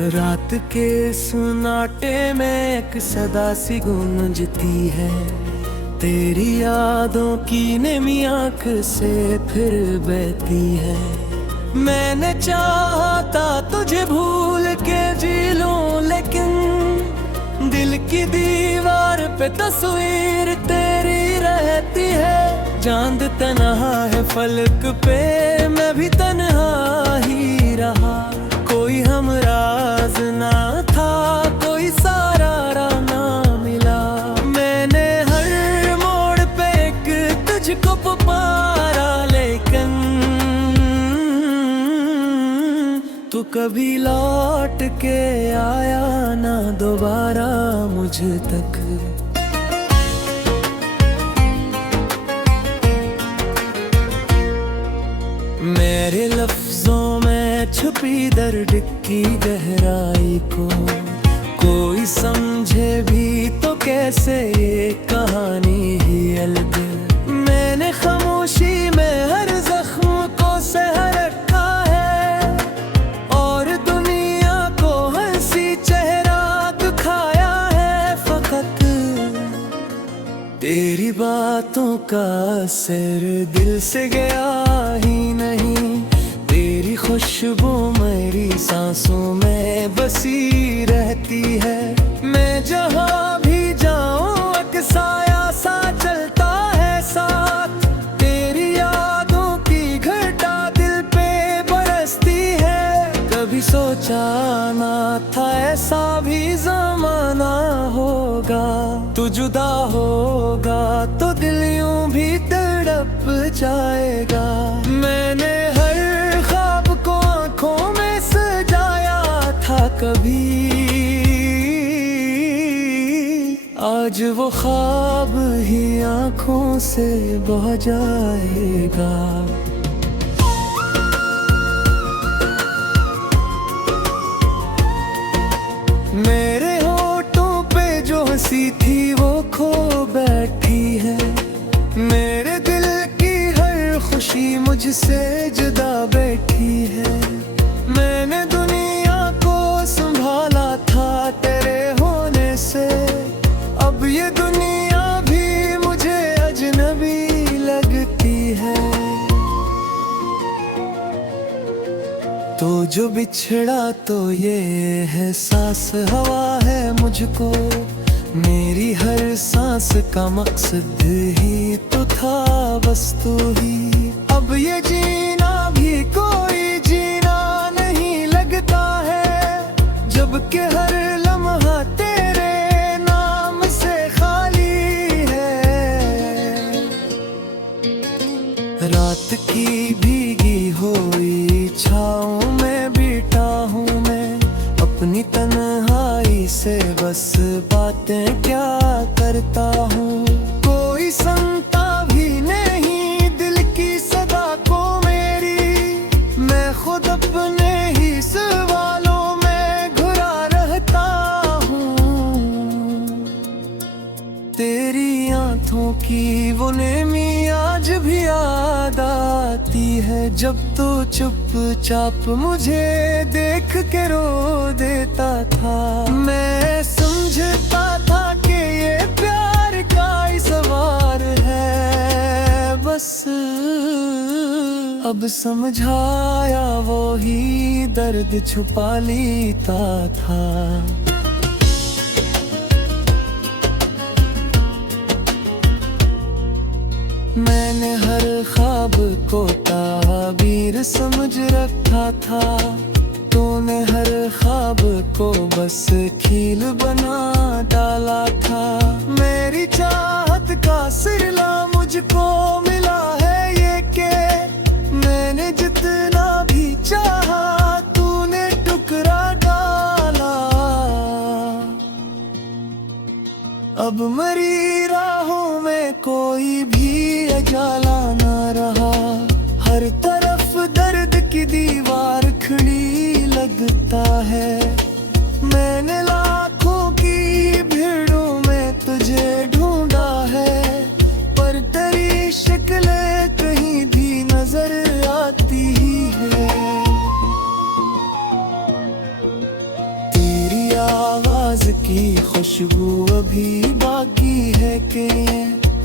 रात के सुनाटे में एक सदा सी गूंजती है, तेरी यादों की नेमी आँख से फिर बहती है। मैंने चाहा था तुझे भूल के जी लूं, लेकिन दिल की दीवार पे तस्वीर तेरी रहती है। चांद तन्हा है फलक पे, मैं भी तन्हा ही रहा। कोई हमराज ना था, कोई सहारा ना मिला। मैंने हर मोड़ पे एक तुझको पुकारा, लेकिन तू कभी लौट के आया ना दोबारा मुझ तक। मेरे लफ्जों में छुपी दर्द की गहराई को कोई समझे भी तो कैसे ये कहानी ही अलग। मैंने खामोशी में हर जख्म को सह रखा है, और दुनिया को हंसी चेहरा दिखाया है। फकत तेरी बातों का असर दिल से गया ही नहीं। तेरी खुशबू मेरी सांसों में बसी रहती है। मैं जहाँ भी जाऊँ अक्साया सा चलता है साथ। तेरी यादों की घटा दिल पे बरसती है। कभी सोचा ना था ऐसा भी ज़माना होगा। तू जुदा होगा तो दिल यूं भी तड़प जाएगा। मैंने हर ख्वाब को आंखों में सजाया था कभी, आज वो ख्वाब ही आंखों से बह जाएगा। मेरे होठों पे जो हंसी थी वो खो बैठी है। मेरे दिल की हर खुशी मुझसे जुदा बैठी है। मैंने दुनिया को संभाला था तेरे होने से, अब ये दुनिया भी मुझे अजनबी लगती है। तो जो बिछड़ा तो ये एहसास हवा है मुझको। मेरी हर सांस का मकसद ही तो था, बस तू ही। अब ये जीना भी कोई जीना नहीं लगता है, जबकि हर लम्हा तेरे नाम से खाली है। रात की भीगी हुई छाँव में बैठा हूँ मैं, अपनी तन्हाई से बस बातें क्या करता हूँ। कोई सुनता भी नहीं दिल की सदा को मेरी, मैं खुद अपने ही सवालों में घुरा रहता हूँ। तेरी आंखों की वो नेमी आज भी याद आती है, जब तो चुपचाप मुझे देख के रो देता था। मैं समझता था कि ये प्यार का ही सवार है बस, अब समझाया वो ही दर्द छुपा लेता था। मैंने हर ख्वाब को ताबीर समझ रखा था, तूने हर ख्वाब को बस खील बना डाला था। मेरी चाहत का सिरला मुझको मिला है ये के, मैंने जितना भी चाहा तूने टुकड़ा डाला। अब मरी राहों में कोई भी उजाला ना रहा, हर तरफ दर्द की दीवार खड़ी लगता है। मैंने लाखों की भीड़ों में तुझे ढूंढा है, पर तेरी शक्लें कहीं भी नजर आती ही है। नाज की खुशबू अभी बाकी है कि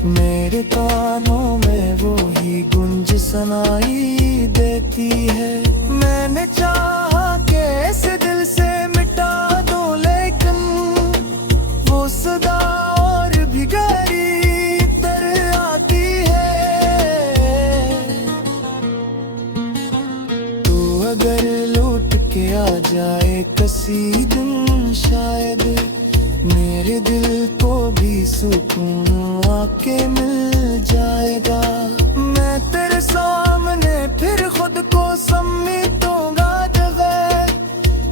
मेरे कानों में वो ही गूंज सुनाई देती है। मैंने चाहा कि इसे दिल से मिटा दूं, लेकिन वो सदा और भी गहरी तरह आती है। तो अगर लौट के आ जाए किसी दिन, शायद मेरे दिल को भी सुकून आके मिल जाएगा। मैं तेरे सामने फिर खुद को समेटूंगा, जब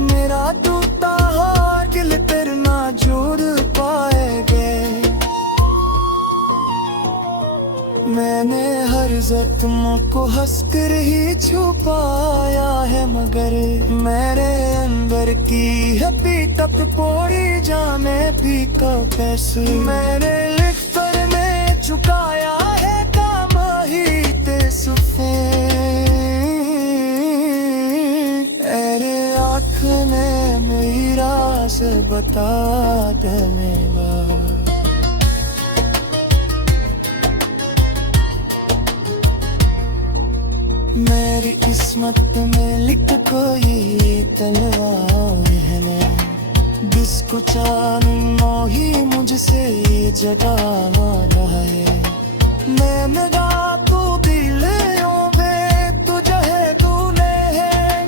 मेरा टूटा हार दिल तेरे ना जोड़ पाएंगे। मैंने हर जख्म को हंसकर ही छुपाया है, मगर मेरे अंदर की हड्डी तक पोड़ी जाने भी कब कैसे। मेरे लिखकर में चुकाया है काम ही ते सुफे, अरे आँख ने मेरी राज बता देगा। मेरी किस्मत में लिख कोई तलवार है ना, जिसको चांदनों ही मुझसे जगा वाला है। मैं मेरा तू दिल तुझे है तूने है,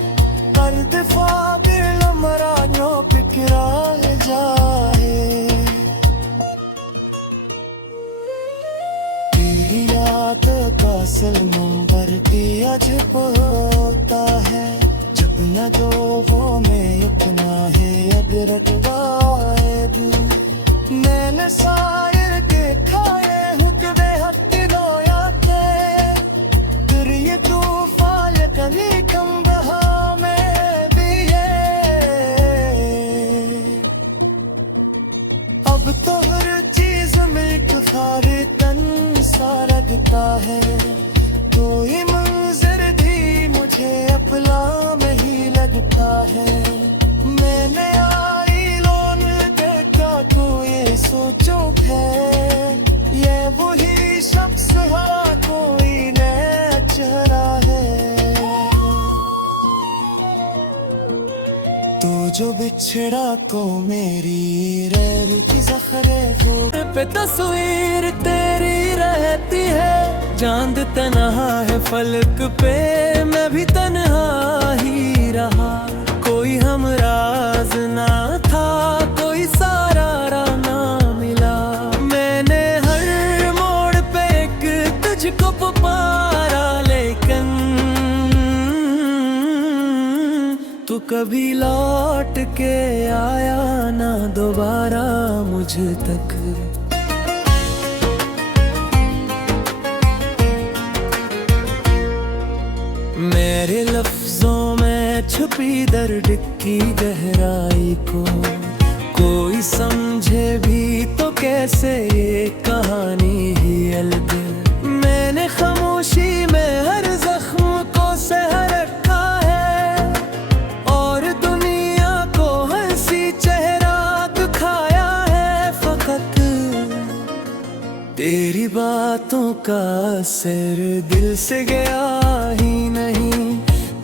कर दिफा दिल मरानो फिक्रा जाए। तेरी याद का सलमंबर पिया जब होता है, जब न दो वो में उतना है अबरत वायद। मैंने सायर के खाए हुक्मे हत्ती लोया थे, फिर ये तूफान कली कम बहा में भी है। अब तो हर चीज में सारे तन सा लगता है, कोई मंजर भी मुझे अपना नहीं लगता है। मैंने आई लोन देखा तो ये सोचो है, ये वही शख्स है कोई नया चेहरा है। तो जो बिछड़ा को मेरी रह की ज़ख़रे वो पे तस्वीर तेरी रहती है। चांद तन्हा है फलक पे, मैं भी तन्हा ही रहा। कोई हमराज ना था, कोई सहारा ना मिला। मैंने हर मोड़ पे एक तुझको पुकारा, लेकिन तू कभी लौट के आया ना दोबारा मुझ तक। मेरे लफ्जों में छुपी दर्द की गहराई को कोई समझे भी तो कैसे ये कहानी ही अलग। मैंने खामोशी में हर जख्म को सह रखा है, और दुनिया को हंसी चेहरा दिखाया है। फकत तेरी बातों का असर दिल से गया ही नहीं,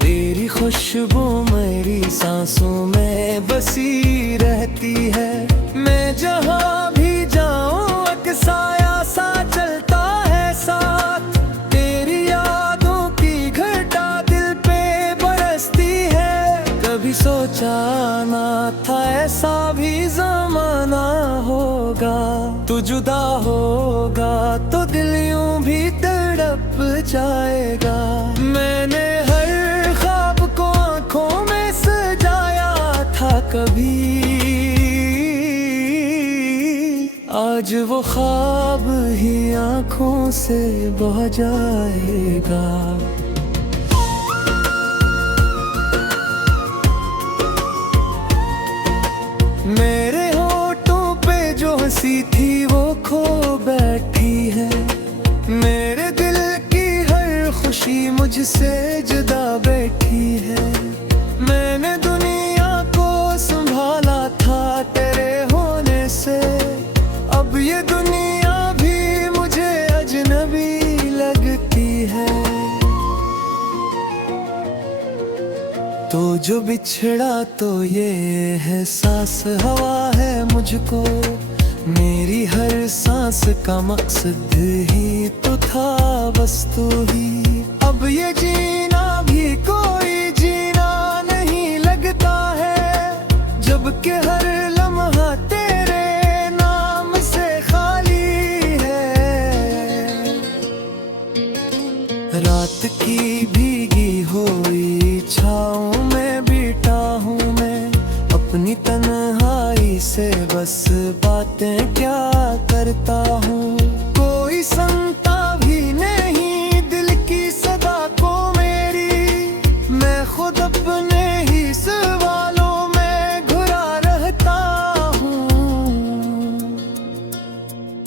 तेरी खुशबू मेरी सांसों में बसी रहती है। मैं जहाँ भी जाऊँ अक्साया सा चलता है साथ, तेरी यादों की घटा दिल पे बरसती है। कभी सोचा ना था ऐसा भी ज़माना होगा, तू जुदा होगा तो दिल यूं भी तड़प जाएगा। मैंने हर ख्वाब को आंखों में सजाया था कभी, आज वो ख्वाब ही आंखों से बह जाएगा। मेरे होठों पे जो हंसी थी वो खो बैठी है, मेरे दिल की हर खुशी मुझसे जुदा बैठी है। मैंने दुनिया को संभाला था तेरे जो बिछड़ा तो ये है सांस हवा है मुझको, मेरी हर सांस का मकसद ही तो था बस तू ही। अब ये जीना भी कोई जीना नहीं लगता है, जब के हर लम्हा तेरे नाम से खाली है। रात की भीगी हुई छाँव में बीता हूँ मैं, अपनी तन्हाई से बस बातें क्या करता हूँ। कोई सुनता भी नहीं दिल की सदा को मेरी, मैं खुद अपने ही सवालों में घुरा रहता हूँ।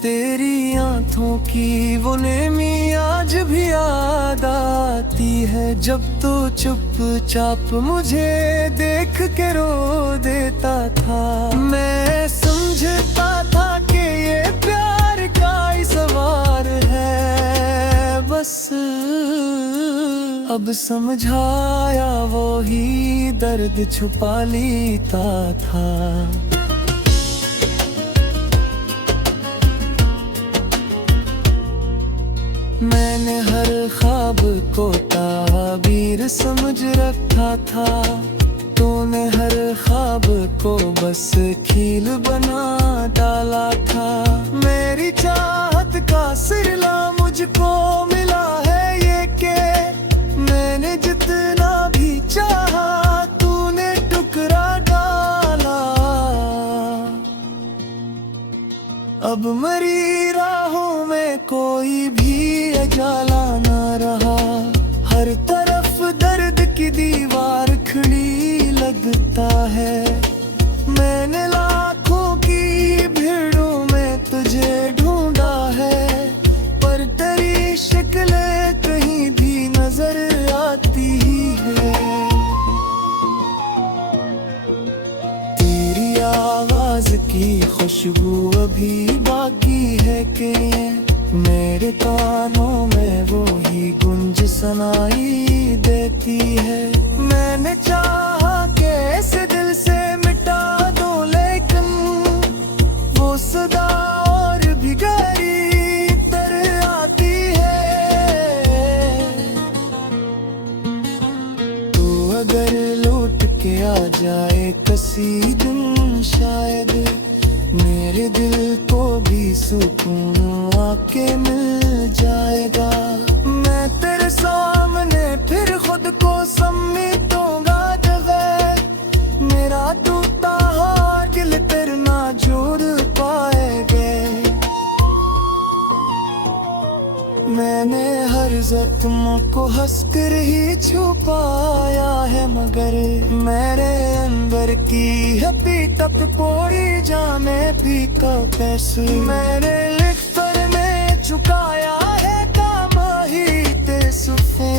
तेरी आँखों की वो नेमी आज भी याद आती है, जब तू चुपचाप मुझे देख के रो देता था। मैं समझता था कि ये प्यार का ही सवार है बस, अब समझाया वो ही दर्द छुपा लेता था। मैंने हर ख्वाब को ताबीर समझ रखा था, तूने हर ख्वाब को बस खील बना डाला था। मेरी चाहत का सिरला मुझको मिला है ये के, मैंने जितना भी चाहा तूने टुकड़ा डाला। अब मरी राहों में कोई भी उजाला ना रहा, हर तरफ दर्द की दीवार खड़ी लगता है। मैंने लाखों की भीड़ों में तुझे ढूंढा है, पर तेरी शक्ल कहीं भी नजर आती ही है। तेरी आवाज की खुशबू अभी बाकी है कि मेरे कानों में वो ही गूंज सुनाई देती है। मैंने चाहा कि इसे दिल से मिटा दूं, लेकिन वो सदा और भी गहरी तरह आती है। तो अगर लौट के आ जाए किसी दिन शायद, मेरे दिल को भी सुकून आके मिल जाएगा। मैं तेरे सामने फिर खुद को समेटूंगा, जब मेरा टूटा हार दिल तेरे ना जोड़ पाएंगे। मैंने हर जख्म को हंसकर ही छुपाया है, मगर मेरे अंदर की अभी तक पूरी जाने भी का कैसे। मेरे लिखकर में चुकाया है काम ही ते सुफे,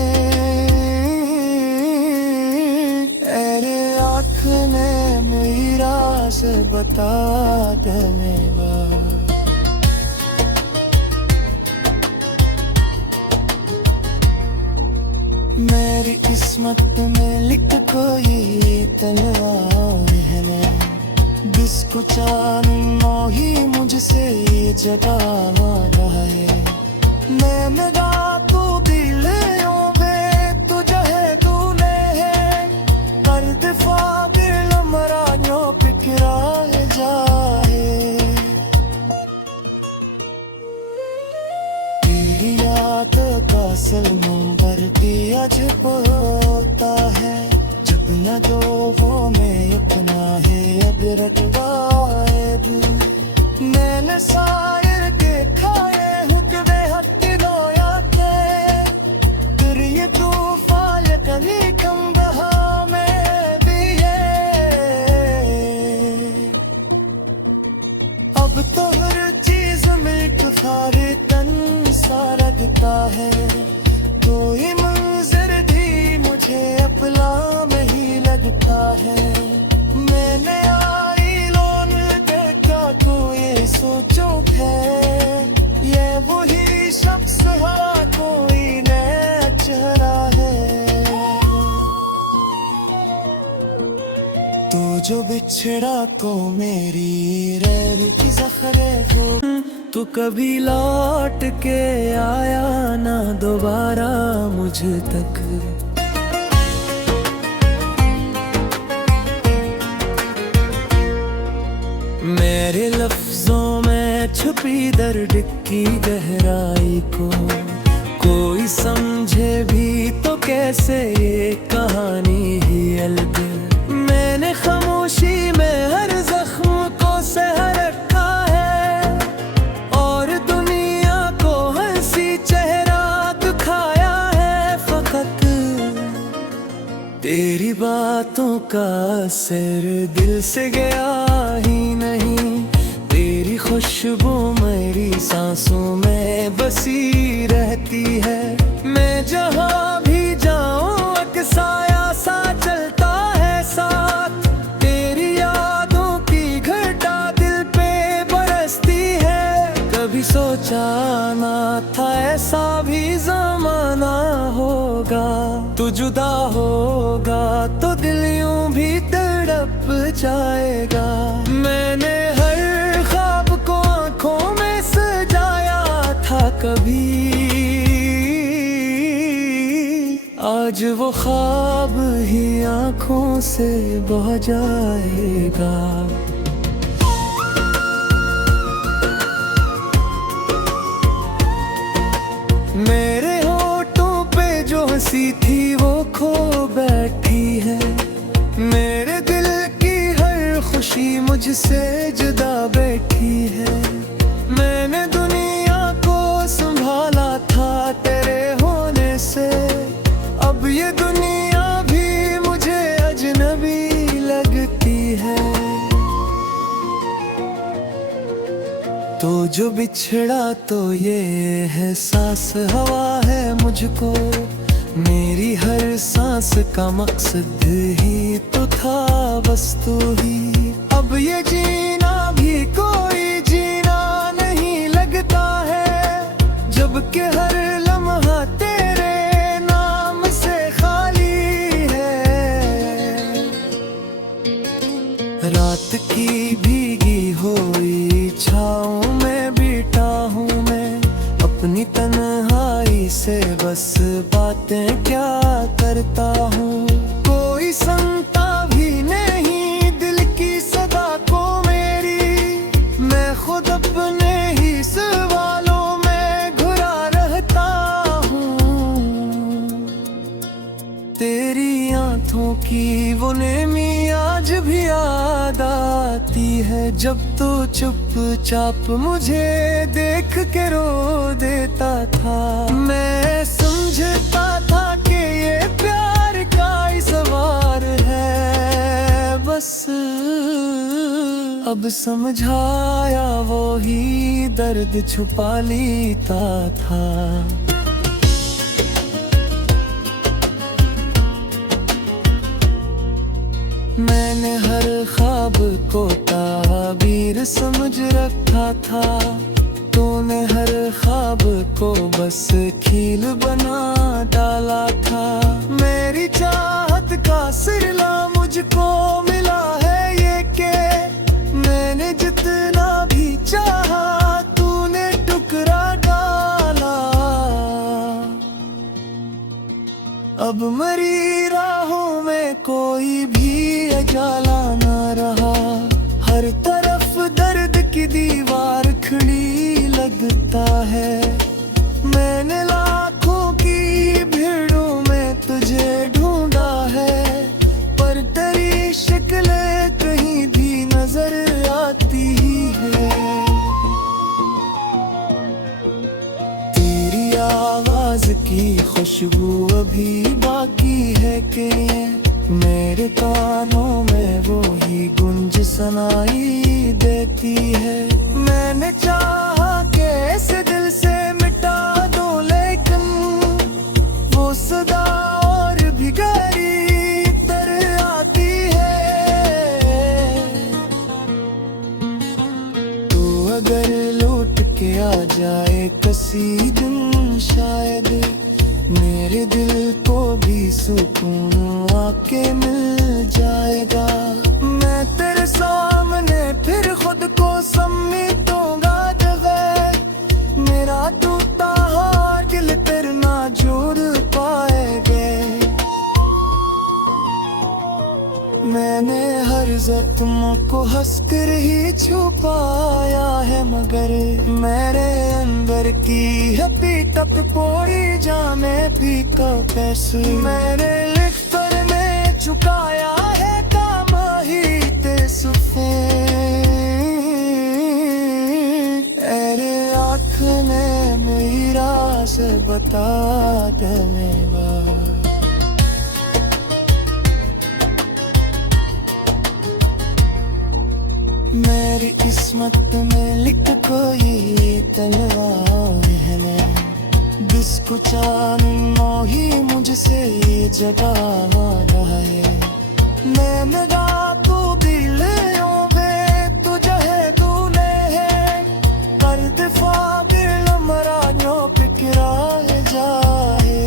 अरे आँख ने मेरी राज बता देने वाला। मेरी किस्मत में लिख कोई तलवार है मैं, जिसको चाहना ही मुझसे जगा वाला है। मैं मेरा तू दिल तुझे है तूने है, कर दिफा दिल मरा जो फिक्रा जाए। तेरी याद का सलमंबर दिया जब होता है, जब न दो वो में अपना है अब रटवाएब। मैंने शायर देखा ये हुक्मे हत्ती दोया के, फिर ये तूफान कभी कम बहा में भी है। अब तो हर चीज में तुफारे तन सा लगता है, कोई मंजर भी मुझे अपना नहीं लगता है। मैंने आई लोन देखा तो ये सोचो है, ये वही शख्स है कोई नया चेहरा है। तो जो बिछड़ा तो मेरी रैब की ज़ख़रे हो। तू कभी लौट के आया ना दोबारा मुझ तक। मेरे लफ्जों में छुपी दर्द की गहराई को कोई समझे भी तो कैसे ये कहानी ही अलग। मैंने खामोशी में हर जख्म को सह रखा है और दुनिया को हंसी चेहरा दिखाया है। फकत तेरी बातों का असर दिल से गया ही नहीं। तेरी खुशबू मेरी सांसों में बसी रहती है। मैं जहाँ भी जाऊँ अक्साया सा चलता है साथ। तेरी यादों की घटा दिल पे बरसती है। कभी सोचा ना था ऐसा भी ज़माना होगा। तू जुदा होगा तो दिल यूं भी तड़प जाएगा। मैंने हर ख्वाब को आंखों में सजाया था कभी। आज वो ख्वाब ही आंखों से बह जाएगा। मेरे होठों पे जो हंसी थी वो खो बैठी है। मेरे दिल की हर खुशी मुझसे जुदा बैठी है। मैंने दुनिया को संभाला था तेरे होने से। अब ये दुनिया भी मुझे अजनबी लगती है। तो जो बिछड़ा तो ये एहसास हवा है मुझको। मेरी हर सांस का मकसद ही तो था बस तू ही। अब ये जीना भी कोई जीना नहीं लगता है जबकि हर लम्हा तेरे नाम से खाली है। रात की भीगी हुई छाँव में बैठा हूँ मैं। अपनी तन्हाई से बस बातें क्या करता हूँ। कोई सुनता भी नहीं दिल की सदा को मेरी। मैं खुद अपने ही सवालों में घुरा रहता हूँ। तेरी आंखों की वो नेमी आज भी याद आती है। जब तू चुपचाप मुझे देख के रो देता था। मैं समझता था कि ये प्यार का ही सवार है बस। अब समझाया वो ही दर्द छुपा लेता था। मैंने हर ख्वाब को ताबीर समझ रखा था। तूने हर ख्वाब को बस खील बना डाला था। मेरी चाहत का सिरला मुझको मिला है ये के मैंने जितना भी चाहा तूने टुकड़ा डाला। अब मरी राहों में कोई भी उजाला ना रहा। हर तरफ दर्द की दीवार खड़ी लगता है। मैंने लाखों की भीड़ों में तुझे ढूंढा है पर तेरी शक्ल कहीं भी नजर आती है। तेरी आवाज की खुशबू अभी बाकी है कि मेरे कानों में वो ही गूंज सुनाई देती है। मैंने चाहा कि ऐसे दिल से मिटा दो लेकिन वो सदा और भी गहरी तरह आती है। तो अगर लौट के आ जाए किसी दिन शायद मेरे दिल को भी सुकून आके मिल जाएगा। मैंने हर जख्म को हंसकर ही छुपाया है, मगर मेरे अंदर की है पीट पोड़ी जाने पी का कैसे। मेरे लिख पर में चुकाया है काम ही ते सुफे, तेरे आँख ने मेरी राज बता देगा। मेरी किस्मत में लिख कोई तलवार है, बिस्कुचानो ही मुझसे जगा वाला है। मैं मेरा तू दिल बे तुझे है तूने है, कर दिफा दिल मरानो फिक्रा जाए।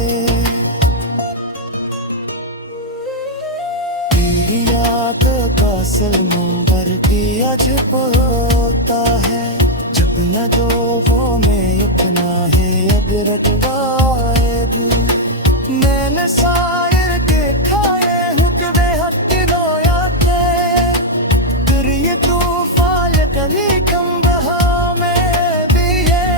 तेरी याद का सलमंबर भी अजब होता है, जब न दो वो में अपना है अगरत वायद। मैंने शायर के खाए हुक्मे हत्ती नोयाते, फिर ये तूफान कली कम बहा में भी है।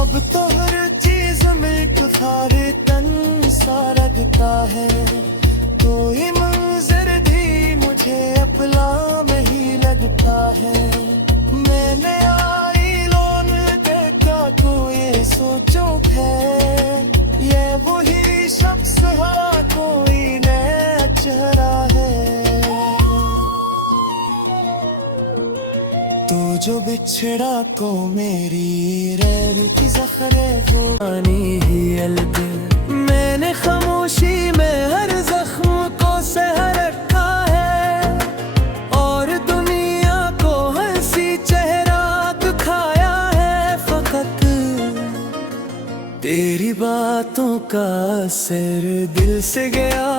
अब तो हर चीज मिल्क फारे तन सा लगता है, कोई मंजर भी मुझे अपना नहीं लगता है। मैंने आई लोन देखा कोई सोचो है, ये वही शख्स है कोई नया चेहरा है। तू जो बिछड़ा को मेरी रैर की ज़ख़्रे फुरानी ही अलग। मैंने खामोशी में हर जख्म को सह रखा है, और दुनिया को हंसी चेहरा दिखाया है। फकत तेरी बातों का असर दिल से गया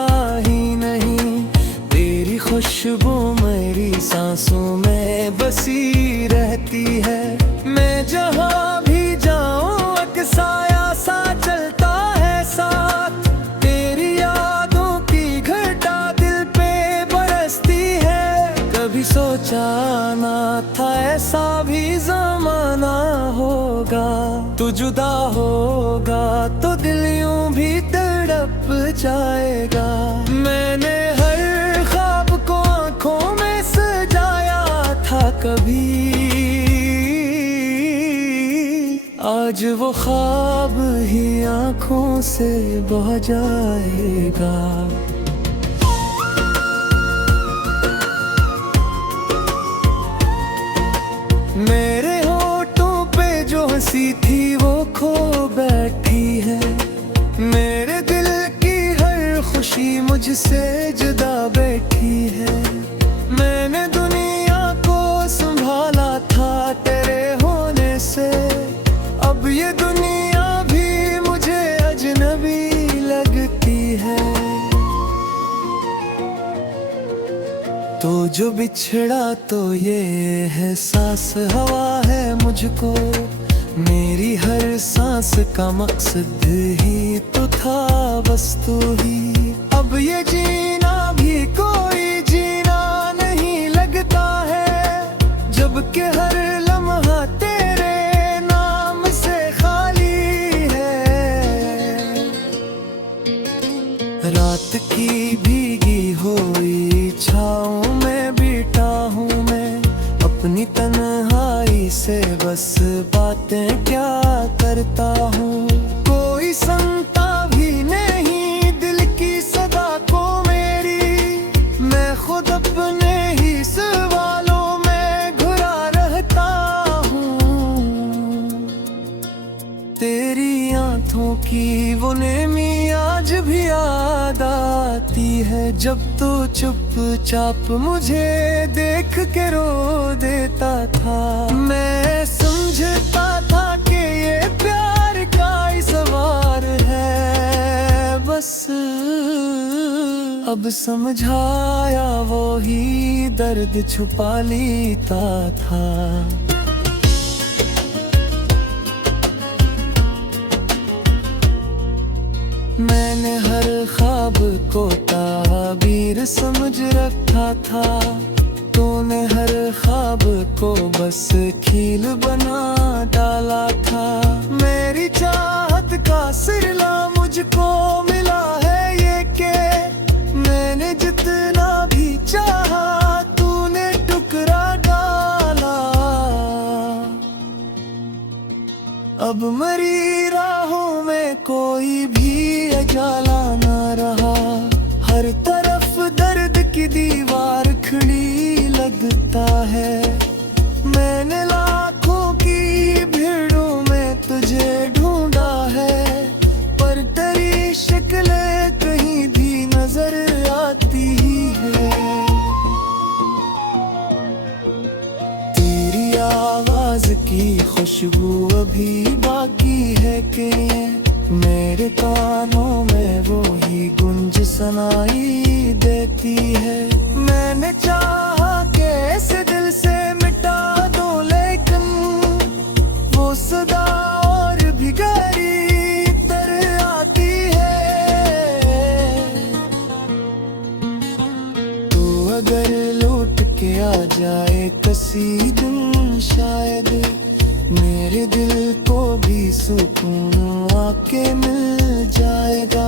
ही नहीं, तेरी खुशबू मेरी सांसों में बसी रहती है। मैं जहाँ भी जाऊँ अक्साया सा चलता है साथ, तेरी यादों की घटा दिल पे बरसती है। कभी सोचा ना था ऐसा भी ज़माना होगा, तू जुदा होगा तो दिल यूं भी तड़प जाएगा। मैंने हर ख्वाब को आंखों में सजाया था कभी, आज वो ख्वाब ही आंखों से बह जाएगा। मेरे होठों पे जो हंसी थी वो खो बैठी है, मेरे दिल की हर खुशी मुझसे जुदा बैठी है। मैंने दुनिया को संभाला था तेरे होने से, अब ये दुनिया भी मुझे अजनबी लगती है। तो जो बिछड़ा तो ये है सांस हवा है मुझको, मेरी हर सांस का मकसद ही तो था बस तू ही। अब ये जीना भी कोई जीना नहीं लगता है, जबकि हर लम्हा तेरे नाम से खाली है। रात की भीगी हुई छाँव में बैठा हूँ मैं, अपनी तन्हाई से बस बातें क्या करता हूँ। कोई सुनता भी नहीं दिल की सदा को मेरी, मैं खुद अपने ही सवालों में घुरा रहता हूँ। तेरी आँखों की वो नेमी आज भी याद आती है, जब तू चुपचाप मुझे देख के रो देता था। मैं समझता था कि ये प्यार का ही सवार है बस, अब समझाया वो ही दर्द छुपा लेता था। मैंने हर को ताबीर समझ रखा था। तूने हर ख्वाब को बस खील बना डाला था। मेरी चाहत का सिरला मुझको मिला है ये के मैंने जितना भी चाहा तूने टुकड़ा डाला। अब मरी राहों में कोई भी उजाला ना रहा। हर तरफ दर्द की दीवार खड़ी लगता है। मैंने लाखों की भीड़ों में तुझे ढूंढा है, पर तेरी शक्लें कहीं भी नजर आती ही है। तेरी आवाज की खुशबू अभी बाकी है कि मेरे कानों में वो ही गूंज सुनाई देती है। मैंने चाहा कि ऐसे दिल से मिटा दो, लेकिन वो सदा और भी गहरी तरह आती है। तो अगर लौट के आ जाए किसी दिन शायद मेरे दिल को भी सुकून आके मिल जाएगा।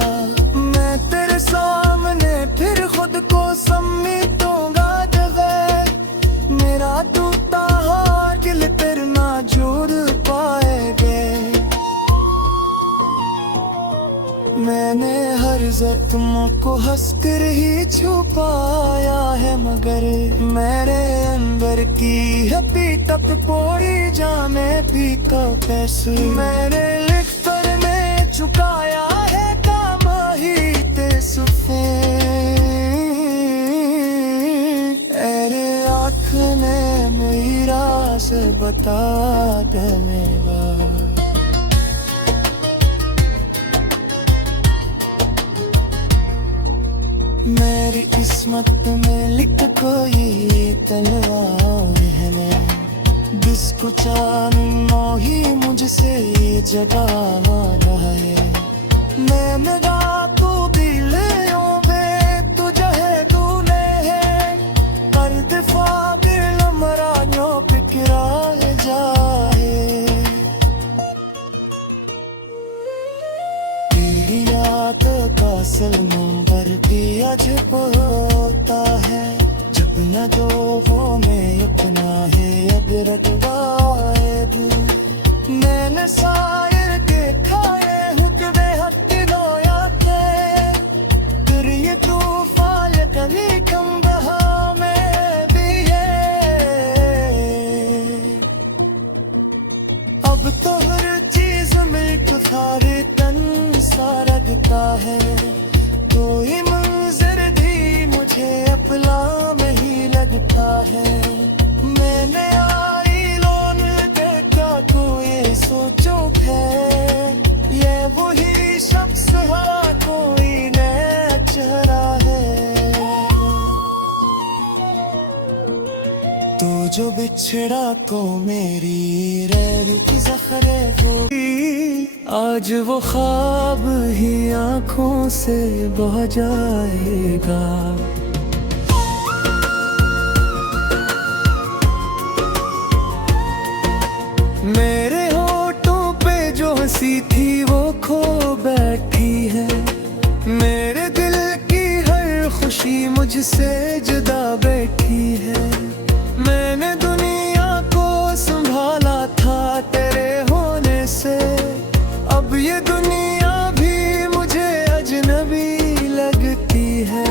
मैं तेरे सामने फिर खुद को समेटूंगा जब मेरा टूटा हार दिल तेरे ना जोड़ पाएंगे। मैंने हर जख्म को हंसकर ही छुपाया है, मगर मेरे अंदर की है पीटत पोड़ी जाने पी का कैसे। मेरे लिखकर में चुकाया है काम ही ते सुफे। अरे आँख ने मेरी राज बता देगा। मेरी किस्मत में लिख कोई तलवार है, जिसको चांदनों ही मुझसे जगा रहा है। मैंने रातों दिल तुझे है तूने है कर दफा दिल मरानो पिकराए जाए। तेरी याद का नंबर भी अजब होता है, जब न दो वो में अपना है अबरत वायद। मैंने शायर देखा ये हुक्म हद लोया थे, फिर ये तूफान कभी कम बहा में भी है। अब तो हर चीज में सारे तन सा लगता है। कोई मंजर भी मुझे अपना नहीं लगता है। मैंने आई लोन देखा तो ये सोचो है, ये वही शख्स है कोई नया चेहरा है। तो जो बिछड़ा तो मेरी रह की ज़ख़्रे वो आज वो ख्वाब ही आँखों से बह जाएगा। मेरे होठों पे जो हंसी थी वो खो बैठी है। मेरे दिल की हर खुशी मुझसे जुदा बैठी है। मैंने दुनिया को संभाला था तेरे होने से, अब ये दुनिया भी मुझे अजनबी लगती है।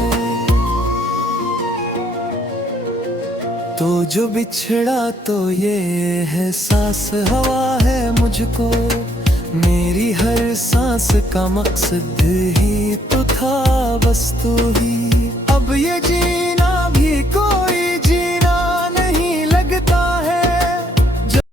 तो जो बिछड़ा तो ये है सांस हवा है मुझको। मेरी हर सांस का मकसद ही तो था बस तू ही।